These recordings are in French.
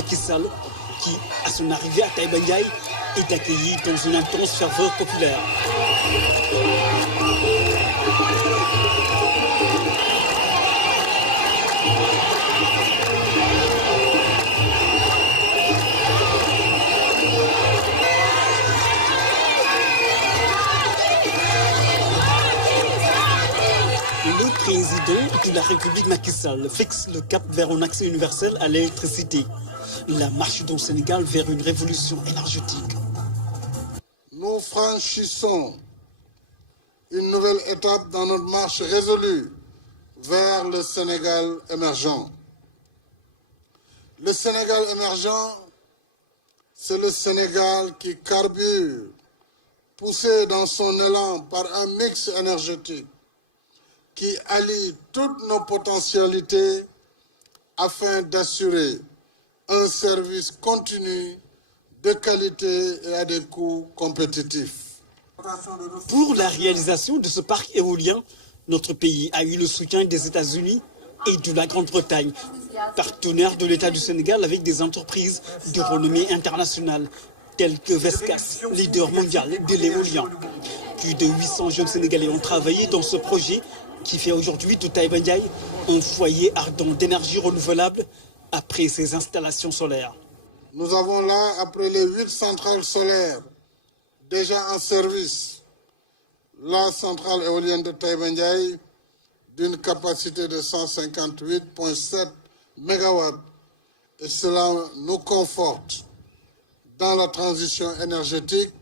Macky Sall, qui, à son arrivée à Taïba Ndiaye, est accueilli dans une intense ferveur populaire. Le président de la République Macky Sall fixe le cap vers un accès universel à l'électricité. La marche du Sénégal vers une révolution énergétique. Nous franchissons une nouvelle étape dans notre marche résolue vers le Sénégal émergent. Le Sénégal émergent, c'est le Sénégal qui carbure, poussé dans son élan par un mix énergétique qui allie toutes nos potentialités afin d'assurer un service continu, de qualité et à des coûts compétitifs. Pour la réalisation de ce parc éolien, notre pays a eu le soutien des États-Unis et de la Grande-Bretagne, partenaires de l'État du Sénégal avec des entreprises de renommée internationale, telles que Vescas, leader mondial de l'éolien. Plus de 800 jeunes Sénégalais ont travaillé dans ce projet qui fait aujourd'hui de Taïba Ndiaye un foyer ardent d'énergie renouvelable après ses installations solaires. Nous avons là, après les 8 centrales solaires déjà en service, la centrale éolienne de Taïba Ndiaye d'une capacité de 158,7 MW. Et cela nous conforte dans la transition énergétique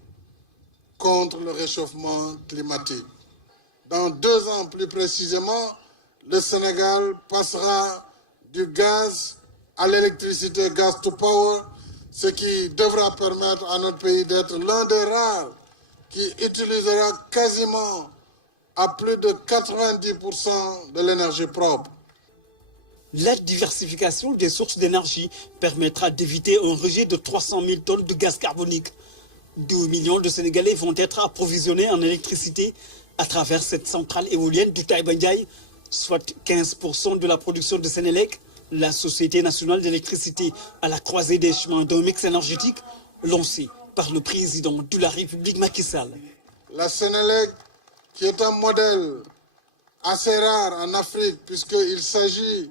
contre le réchauffement climatique. Dans 2 ans plus précisément, le Sénégal passera du gaz à l'électricité, gaz to power, ce qui devra permettre à notre pays d'être l'un des rares qui utilisera quasiment à plus de 90% de l'énergie propre. La diversification des sources d'énergie permettra d'éviter un rejet de 300 000 tonnes de gaz carbonique. 2 millions de Sénégalais vont être approvisionnés en électricité à travers cette centrale éolienne du Taïba Ndiaye, soit 15% de la production de Sénélec, la Société nationale d'électricité à la croisée des chemins d'un mix énergétique lancé par le président de la République Macky Sall. La Sénélec, qui est un modèle assez rare en Afrique, puisqu'il s'agit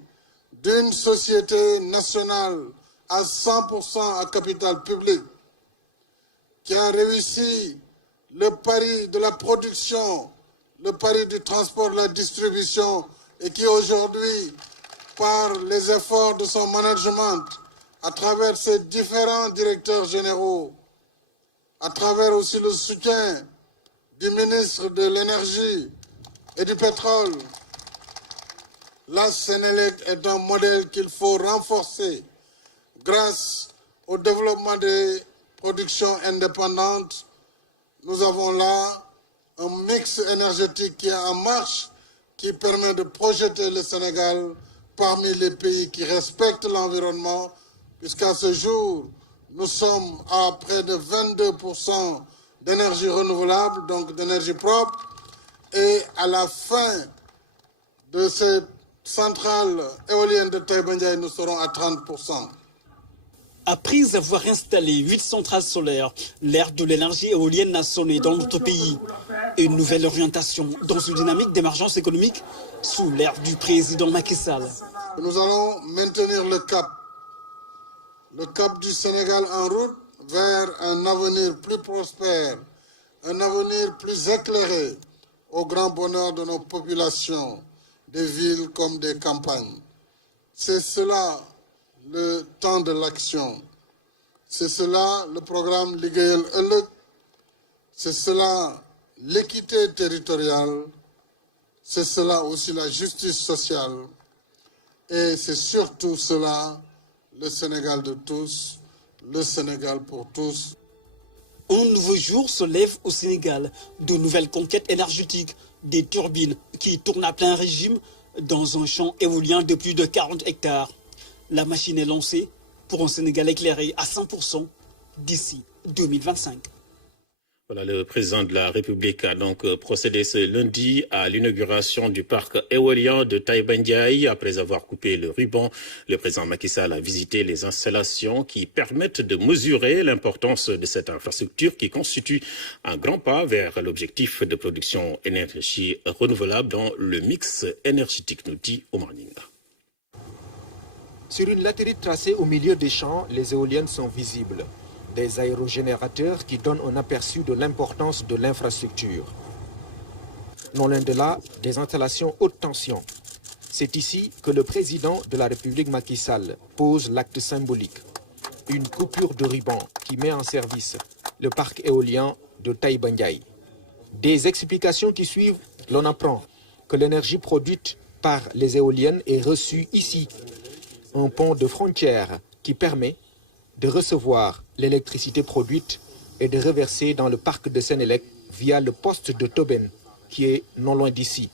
d'une société nationale à 100% à capital public, qui a réussi le pari de la production, le pari du transport, de la distribution, et qui aujourd'hui, par les efforts de son management, à travers ses différents directeurs généraux, à travers aussi le soutien du ministre de l'Énergie et du Pétrole, la Sénélec est un modèle qu'il faut renforcer grâce au développement des productions indépendantes. Nous avons là un mix énergétique qui est en marche, qui permet de projeter le Sénégal parmi les pays qui respectent l'environnement, puisqu'à ce jour, nous sommes à près de 22% d'énergie renouvelable, donc d'énergie propre, et à la fin de cette centrale éolienne de Taïba Ndiaye, nous serons à 30%. Après avoir installé 8 centrales solaires, l'ère de l'énergie éolienne a sonné dans notre pays. Une nouvelle orientation dans une dynamique d'émergence économique sous l'ère du président Macky Sall. Nous allons maintenir le cap du Sénégal en route vers un avenir plus prospère, un avenir plus éclairé au grand bonheur de nos populations, des villes comme des campagnes. C'est cela le temps de l'action. C'est cela le programme Liggéeyal Ëllëg. C'est cela l'équité territoriale. C'est cela aussi la justice sociale. Et c'est surtout cela le Sénégal de tous, le Sénégal pour tous. Un nouveau jour se lève au Sénégal. De nouvelles conquêtes énergétiques, des turbines qui tournent à plein régime dans un champ éolien de plus de 40 hectares. La machine est lancée pour un Sénégal éclairé à 100% d'ici 2025. Voilà, le président de la République a donc procédé ce lundi à l'inauguration du parc éolien de Taïba-Ndiaye. Après avoir coupé le ruban, le président Macky Sall a visité les installations qui permettent de mesurer l'importance de cette infrastructure qui constitue un grand pas vers l'objectif de production d'énergie renouvelable dans le mix énergétique, nous dit Omar Ninga. Sur une latérite tracée au milieu des champs, les éoliennes sont visibles. Des aérogénérateurs qui donnent un aperçu de l'importance de l'infrastructure. Non loin de là, des installations haute tension. C'est ici que le président de la République Macky Sall pose l'acte symbolique. Une coupure de ruban qui met en service le parc éolien de Taïba-Ndiaye. Des explications qui suivent, l'on apprend que l'énergie produite par les éoliennes est reçue ici. Un pont de frontière qui permet de recevoir l'électricité produite et de reverser dans le parc de Sénélec via le poste de Tobène, qui est non loin d'ici.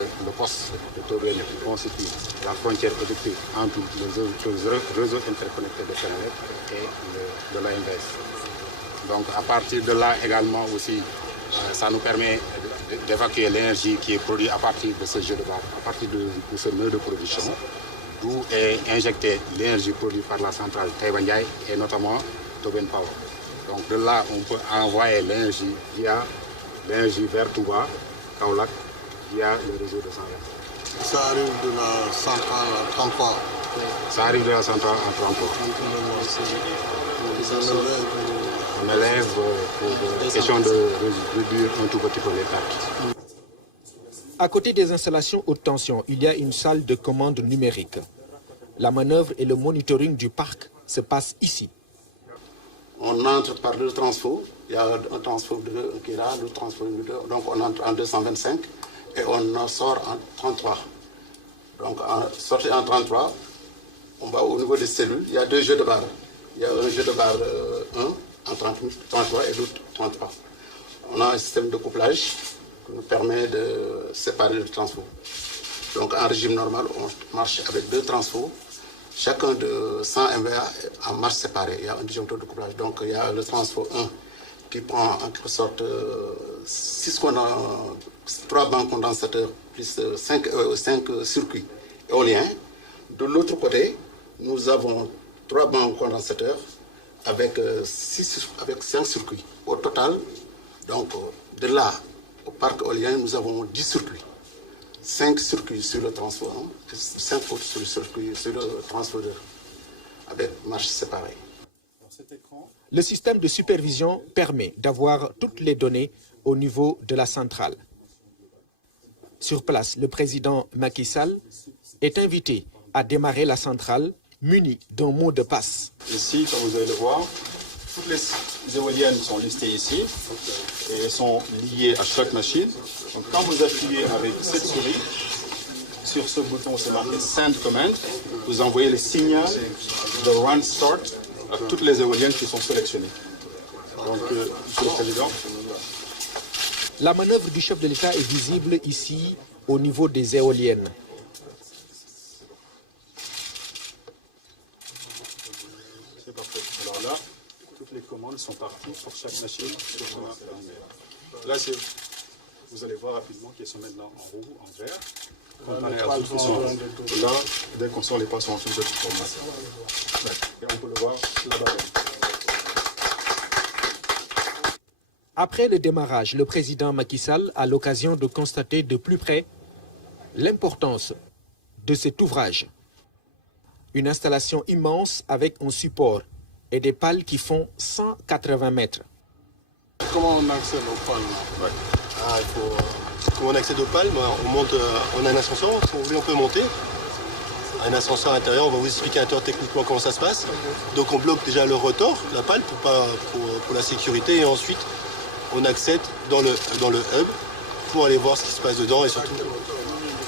Le poste de Tobène constitue la frontière électrique entre les réseaux interconnectés de Sénélec et de l'ANDES. Donc à partir de là également aussi, ça nous permet d'évacuer l'énergie qui est produite à partir de ce jeu de barre, à partir de ce nœud de production, d'où est injectée l'énergie produite par la centrale Taïba-Ndiaye et notamment Tobène Power. Donc de là, on peut envoyer l'énergie via l'énergie vers Touba, Kaolack, via le réseau de Sangha. Ça arrive de la centrale en 33. Ça arrive de la centrale en 33. On élève pour question de réduire un tout petit peu les pertes. À côté des installations haute tension, il y a une salle de commande numérique. La manœuvre et le monitoring du parc se passent ici. On entre par le transfo. Il y a un transfo qui est là, le transfo de 2. Donc on entre en 225 et on sort en 33. Donc en sortie en 33, on va au niveau des cellules. Il y a deux jeux de barres. Il y a un jeu de barre 1 en 33 et l'autre 33. On a un système de couplage qui nous permet de séparer le transfo. Donc en régime normal, on marche avec deux transfos, chacun de 100 MVA en marche séparée. Il y a un disjoncteur de couplage. Donc il y a le transfo 1 qui prend en quelque sorte 3 bancs condensateurs plus 5 circuits éoliens. De l'autre côté, nous avons 3 bancs condensateurs avec 5 circuits. Au total, donc de là au parc éolien, nous avons 10 circuits. 5 circuits sur le transfo 1 et 5 autres sur le transfodeur avec marche séparée. Le système de supervision permet d'avoir toutes les données au niveau de la centrale. Sur place, le président Macky Sall est invité à démarrer la centrale muni d'un mot de passe. Ici, comme vous allez le voir, toutes les éoliennes sont listées ici et elles sont liées à chaque machine. Donc quand vous appuyez avec cette souris, sur ce bouton c'est marqué Send Command, vous envoyez le signal de Run Start à toutes les éoliennes qui sont sélectionnées. Donc, Monsieur le Président. La manœuvre du chef de l'État est visible ici au niveau des éoliennes. C'est parfait. Alors là, toutes les commandes sont parties pour chaque machine. Là, vous allez voir rapidement qu'elles sont maintenant en rouge, en vert. Comparé à d'autres qui sont là, dès qu'on sort les pas sont en train de former. Et on peut le voir là-bas. Après le démarrage, le président Macky Sall a l'occasion de constater de plus près l'importance de cet ouvrage. Une installation immense avec un support et des pales qui font 180 mètres. Comment on accède aux pales? Comment on accède aux pales? On a un ascenseur, si vous voulez on peut monter. Un ascenseur intérieur, on va vous expliquer un peu techniquement comment ça se passe. Donc on bloque déjà le rotor, la pale, pour la sécurité, et ensuite on accède dans le hub pour aller voir ce qui se passe dedans, et surtout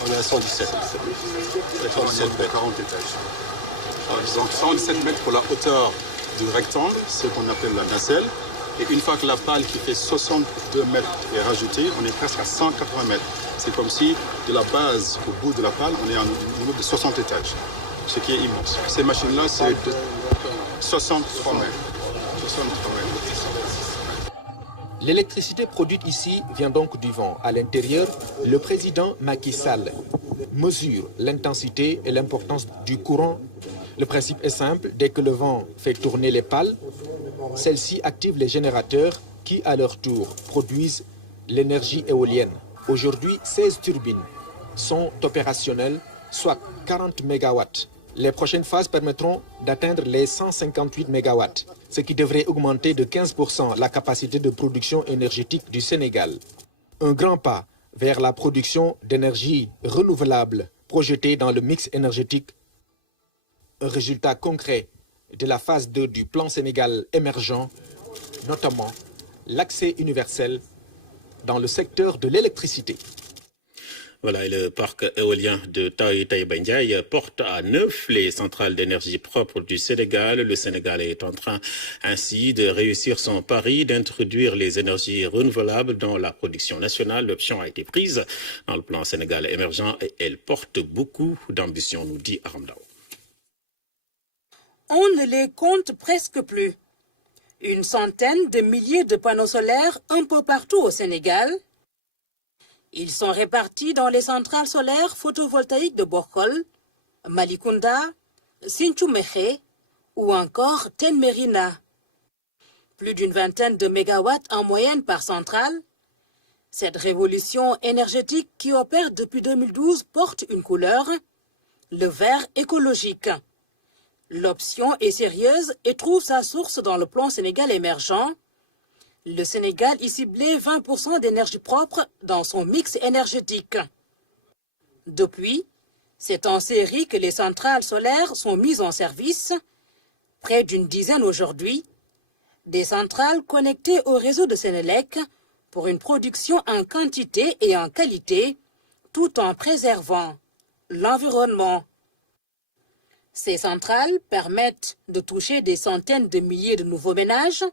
on est à 117 mètres. 40 étages. Donc 117 mètres pour la hauteur du rectangle, c'est ce qu'on appelle la nacelle. Et une fois que la pale qui fait 62 mètres est rajoutée, on est presque à 180 mètres. C'est comme si de la base au bout de la pale, on est à un niveau de 60 étages, ce qui est immense. Ces machines-là, c'est de 63 mètres. 63 mètres. L'électricité produite ici vient donc du vent. À l'intérieur, le président Macky Sall mesure l'intensité et l'importance du courant. Le principe est simple, dès que le vent fait tourner les pales, celles-ci activent les générateurs qui, à leur tour, produisent l'énergie éolienne. Aujourd'hui, 16 turbines sont opérationnelles, soit 40 MW. Les prochaines phases permettront d'atteindre les 158 MW, ce qui devrait augmenter de 15% la capacité de production énergétique du Sénégal. Un grand pas vers la production d'énergie renouvelable projetée dans le mix énergétique. Un résultat concret de la phase 2 du plan Sénégal émergent, notamment l'accès universel dans le secteur de l'électricité. Voilà, et le parc éolien de Taïba Ndiaye porte à 9 les centrales d'énergie propres du Sénégal. Le Sénégal est en train ainsi de réussir son pari d'introduire les énergies renouvelables dans la production nationale. L'option a été prise dans le plan Sénégal émergent et elle porte beaucoup d'ambition, nous dit Aramdao. On ne les compte presque plus. Une centaine de milliers de panneaux solaires un peu partout au Sénégal. Ils sont répartis dans les centrales solaires photovoltaïques de Bokol, Malicounda, Sinthiou-Mékhé ou encore Tenmerina. Plus d'une vingtaine de mégawatts en moyenne par centrale. Cette révolution énergétique qui opère depuis 2012 porte une couleur, le vert écologique. L'option est sérieuse et trouve sa source dans le plan Sénégal émergent. Le Sénégal y ciblait 20% d'énergie propre dans son mix énergétique. Depuis, c'est en série que les centrales solaires sont mises en service, près d'une dizaine aujourd'hui, des centrales connectées au réseau de Sénélec pour une production en quantité et en qualité, tout en préservant l'environnement. Ces centrales permettent de toucher des centaines de milliers de nouveaux ménages.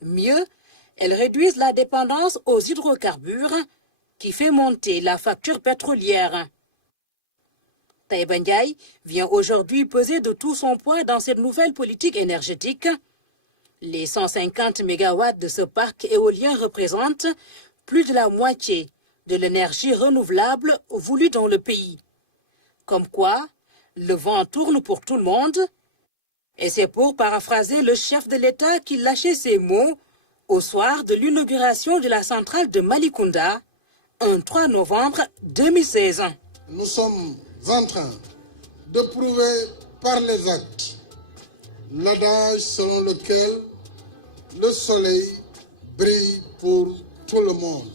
Mieux, elles réduisent la dépendance aux hydrocarbures qui fait monter la facture pétrolière. Taïba Ndiaye vient aujourd'hui peser de tout son poids dans cette nouvelle politique énergétique. Les 150 MW de ce parc éolien représentent plus de la moitié de l'énergie renouvelable voulue dans le pays. Comme quoi, le vent tourne pour tout le monde. Et c'est pour paraphraser le chef de l'État qui lâchait ces mots au soir de l'inauguration de la centrale de Malicounda, un 3 novembre 2016. Nous sommes en train de prouver par les actes l'adage selon lequel le soleil brille pour tout le monde.